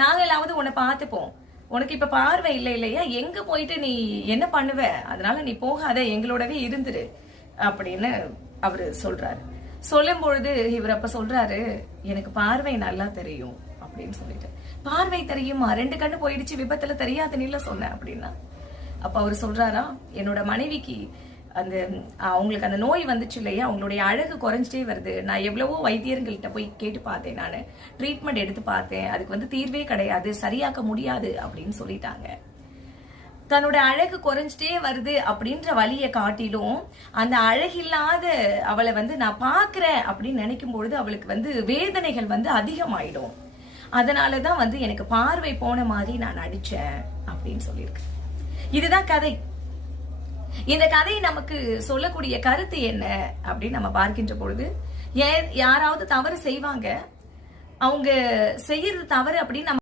நாங்களாவது உன்னை பார்த்துப்போம், உனக்கு இப்ப பார்வை இல்லை இல்லையா, எங்க போயிட்டு நீ என்ன பண்ணுவ, அதனால நீ போகாத, எங்களோடவே இருந்துரு அப்படின்னு அவரு சொல்றாரு. சொல்லும் பொழுது இவர் அப்ப சொல்றாரு, எனக்கு பார்வை நல்லா தெரியும் அப்படின்னு சொல்லிட்டு. பார்வை தெரியுமா? 2 கண்ணு போயிடுச்சு விபத்துல, தெரியாதுன்னு இல்ல சொன்னேன் அப்படின்னா. அப்ப அவர் சொல்றாரா, என்னோட மனைவிக்கு அந்த அவங்களுக்கு அந்த நோய் வந்துச்சு இல்லையா, அவங்களுடைய அழகு குறைஞ்சிட்டே வருது. நான் எவ்வளவோ வைத்தியர்கள்ட்ட போய் கேட்டு பார்த்தேன், நான் ட்ரீட்மெண்ட் எடுத்து பார்த்தேன், அதுக்கு தீர்வே கிடையாது, சரியாக்க முடியாது அப்படின்னு சொல்லிட்டாங்க. தன்னோட அழகு குறைஞ்சிட்டே வருது அப்படின்ற வழியை காட்டிலும் அந்த அழகில்லாத அவளை நான் பாக்குறேன் அப்படின்னு நினைக்கும் பொழுது அவளுக்கு வேதனைகள் அதிகமாயிடும். அதனாலதான் எனக்கு பார்வை போன மாதிரி நான் நடிச்சேன் அப்படின்னு சொல்லியிருக்கேன். இதுதான் கதை. இந்த கதை நமக்கு சொல்லக்கூடிய கருத்து என்ன அப்படின்னு நம்ம பார்க்கின்ற பொழுது, யாராவது தவறு செய்வாங்க, அவங்க செய்யறது தவறு அப்படின்னு